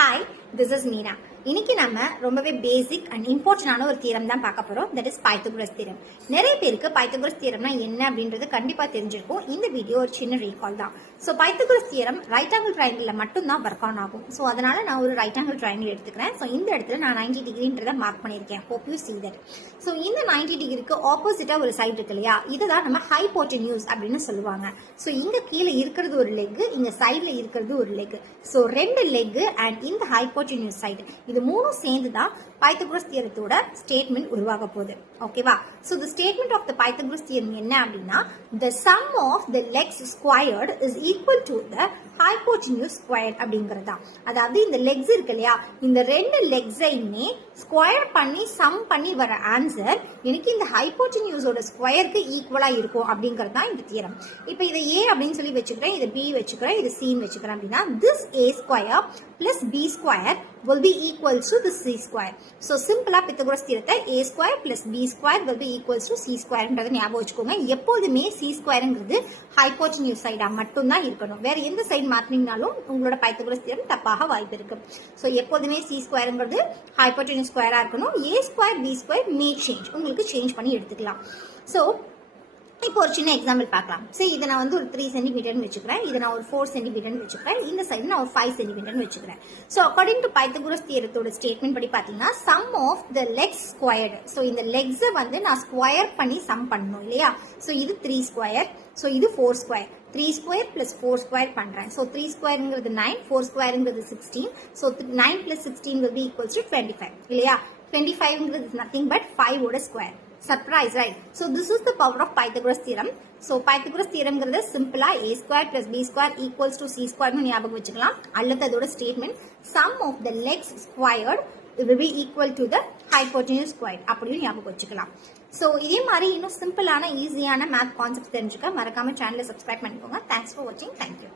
Hi, this is Meena. இன்னைக்கு நம்ம ரொம்பவே பேசிக் அண்ட் இம்பார்ட்டன்டான ஒரு தியரம் தான் பார்க்க போறோம். That is Pythagoras theorem. நிறைய பேருக்கு பைத்தகோரஸ் தியரம்னா என்ன அப்படின்றது கண்டிப்பா தெரிஞ்சிருக்கும். இந்த வீடியோ ஒரு சின்ன ரீகால் தான். So Pythagoras theorem right angle triangle மட்டும் தான் ஒர்க் ஆன் ஆகும். ஸோ அதனால நான் ஒரு ரைட் ஆங்கிள் ட்ரையாங்கிள் எடுத்துக்கிறேன். ஸோ இந்த இடத்துல நான் 90 டிகிரின்றதை மார்க் பண்ணியிருக்கேன். Hope you see that. So இந்த 90 டிகிரிக்கு ஆப்போசிட்டா ஒரு சைடு இருக்கு இல்லையா, இதுதான் நம்ம ஹைபோட்டென்யூஸ் அப்படின்னு சொல்லுவாங்க. ஸோ இங்க கீழே இருக்கிறது ஒரு லெக், இங்க சைட்ல இருக்கிறது ஒரு லெக். ஸோ ரெண்டு லெக் அண்ட் இந்த ஹைபோட்டென்யூஸ் சைடு, இது மூணும் சேர்ந்து தான் பைத்தகோரஸ் தியரத்தோட ஸ்டேட்மெண்ட் உருவாக போகுது. ஓகேவா? So the statement of the Pythagoras theorem என்ன அப்படின்னா, the sum of the legs squared is equal to the hypotenuse squared அப்படிங்கறதா. அதாவது இந்த லெக்ஸ் இருக்கு இல்லையா, இந்த ரெண்டு லெக்ஸையுமே ஸ்கொயர் பண்ணி சம் பண்ணி வர ஆன்சர் எனக்கு இந்த ஹைபோட்டென்யூஸோட ஸ்கொயருக்கு ஈக்குவலா இருக்கும் அப்படிங்கிறது தான் இந்த தியரம். இப்போ இதை a அப்படின்னு சொல்லி வச்சுக்கிறேன், இதை b வச்சுக்கிறேன், இது c வச்சுக்கிறேன் அப்படின்னா this a square plus b square will be equal to the c square. So சிம்பிளா பித்தகோரஸ் தியரத்தை a square plus b square will be equals to c squareன்றதை ஞாபகம் வச்சுக்கோங்க. எப்போதுமே c squareங்கிறது ஹைபோட்டென்யூஸ் சைடா மட்டும் தான் இருக்கணும். வேற எந்த சைடு மாத்தினீங்கனாலும் உங்களோட பைத்தகோரஸ் தியரம் தப்பாக வாய்ப்பு இருக்கு. ஸோ எப்போதுமே c ஸ்கொயருங்கிறது ஹைபோட்டென்யூஸ் ஸ்கொயரா இருக்கணும். a square b square May change, உங்களுக்கு சேஞ்ச் பண்ணி எடுத்துக்கலாம். ஸோ இப்போ ஒரு சின்ன எக்ஸாம்பிள் பார்க்கலாம். சரி, இதை நான் ஒரு 3 சென்டிமீட்டர்னு வச்சுக்கிறேன், இதை நான் ஒரு 4 சென்டிமீட்டர்னு வச்சுக்கிறேன், இந்த சைடு நான் ஒரு 5 சென்டிமீட்டர்னு வச்சுக்கிறேன். ஸோ அக்கார்டிங் டு பைத்தகோரஸ் தியரத்தோட ஸ்டேட்மெண்ட் படி பார்த்தீங்கன்னா sum of the legs squared. So இந்த லெக்ஸை நான் ஸ்கொயர் பண்ணி சம் பண்ணணும் இல்லையா. ஸோ இது 3 ஸ்கொயர், ஸோ இது 4 ஸ்கொயர். 3 ஸ்கொயர் பிளஸ் 4 ஸ்கொயர் பண்றேன். So 3 ஸ்கொயருங்கிறது 9, 4 ஸ்கொயருங்கிறது 16. So 9 plus 16 will be equals to 25 இல்லையா. 25ங்கிறது nothing but 5 ஓட square. Surprise, right? So this is the power of Pythagoras theorem. So Pythagoras theorem ங்கிறது சிம்பிளா a square plus b square equals to c square னு ஞாபகம் வச்சுக்கலாம். அல்லது அதோட statement sum of the legs squared will be equal to the hypotenuse squared அப்படியும் ஞாபகம் வச்சுக்கலாம். ஸோ இதே மாதிரி இன்னும் சிம்பிளான ஈஸியான மேத் கான்செப்ட் தெரிஞ்சுக்க மறக்காம சேனலை சப்ஸ்கிரைப் பண்ணிக்கோங்க. தேங்க்ஸ் ஃபார் வாட்சிங். தேங்க்யூ.